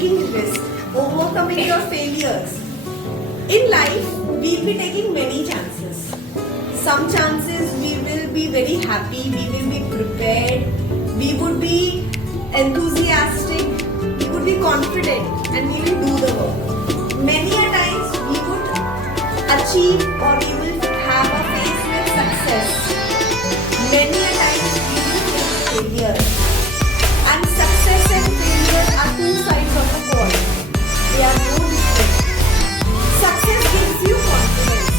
taking risks, overcoming your failures. In life, we'll be taking many chances. Some chances we will be very happy, we will be prepared, we would be enthusiastic, we would be confident, and we will do the work. Many a times we would achieve or we will have a face with success. Many a times we will face failure. And success and failure are two sides of a coin. They are no different. Success gives you confidence.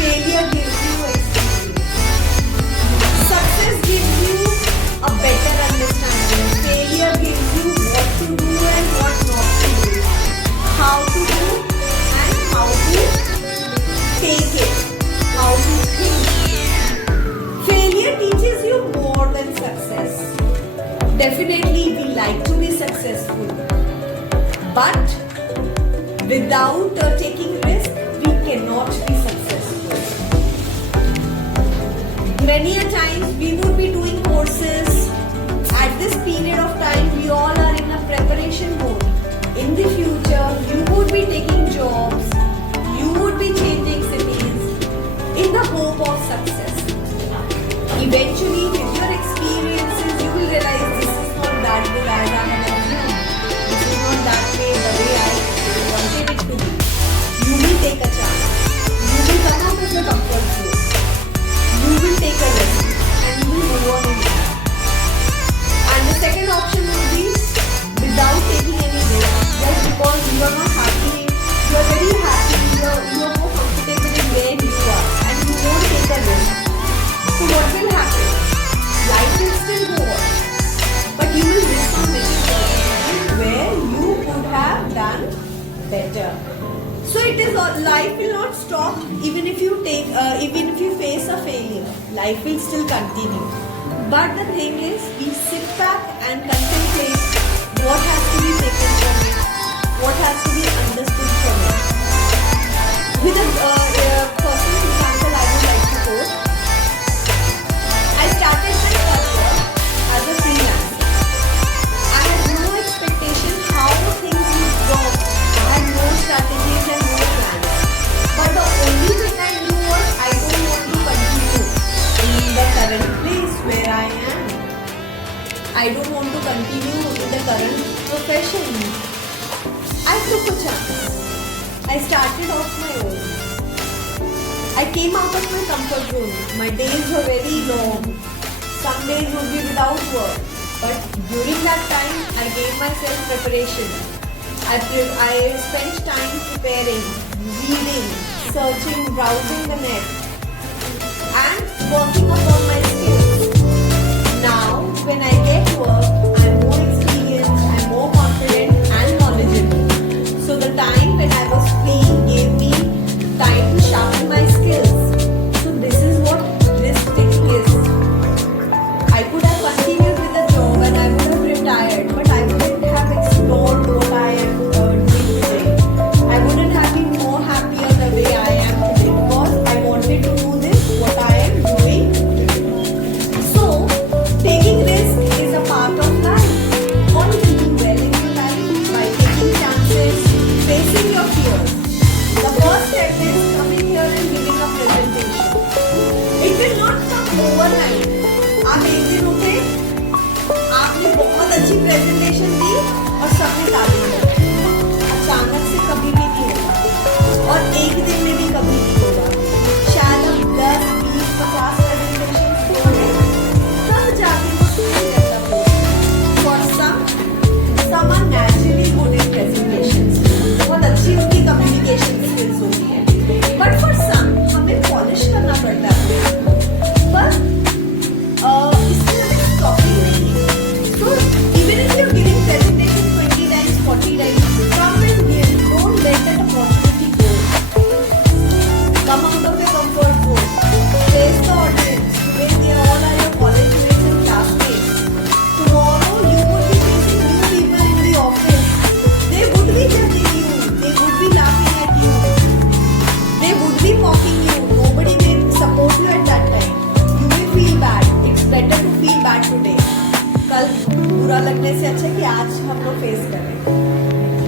Failure gives you experience. Success gives you a better understanding. Failure gives you what to do and what not to do. How to do and how to take it. How to think. Failure teaches you more than success. Definitely we like to be successful. But without taking risk, we cannot be successful. Many a times we would be doing courses. At this period of time, we all are in a preparation mode. In the future, you would be taking jobs. You would be changing cities in the hope of success. Eventually, with your experiences, you will realize this is not that way as I had assumed. This is not that way the way I wanted it to be. You will take a chance. You will come out of the comfort zone. You will take a risk and you will move on in life. And the second option would be without taking any risk, just because you are not happy, you are very happy, you are more comfortable in where you are and you won't take a risk. So what will happen? Life will still go on, but you will miss on many opportunities where you could have done better. So it is life will not stop even if you face a failure. Life will still continue. But the thing is, we sit back and contemplate what has to be taken from it, what has to be understood from it. With a personal example, I would like to quote. I started my career as a freelancer. I had no expectation how things would go. I had no strategies and no plans. But the only thing I knew was I don't want to continue in the current place where I am. I don't want to continue in the current profession. I took a chance. I started off my own. I came out of my comfort zone. My days were very long. Some days would be without work. But during that time, I gave myself preparation. I spent time preparing, reading, searching, browsing the net, and working upon my skills. Now, when I get work, I'm more experienced, I'm more confident and knowledgeable. So the time when I was free gave me time to sharpen my skills. So this is what risk taking is. I could have continued with the job and I would have retired, but I wouldn't have explored what I am doing today. I wouldn't have been more happier the way I am today because I wanted to do this, what I am doing today. So taking risk is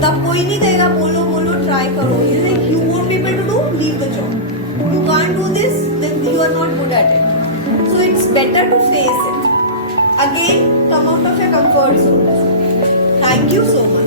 तब कोई नहीं कहेगा बोलो बोलो try करो, you won't be able to do, leave the job. You can't do this, then you are not good at it. So it's better to face it. Again, come out of your comfort zone. Thank you so much.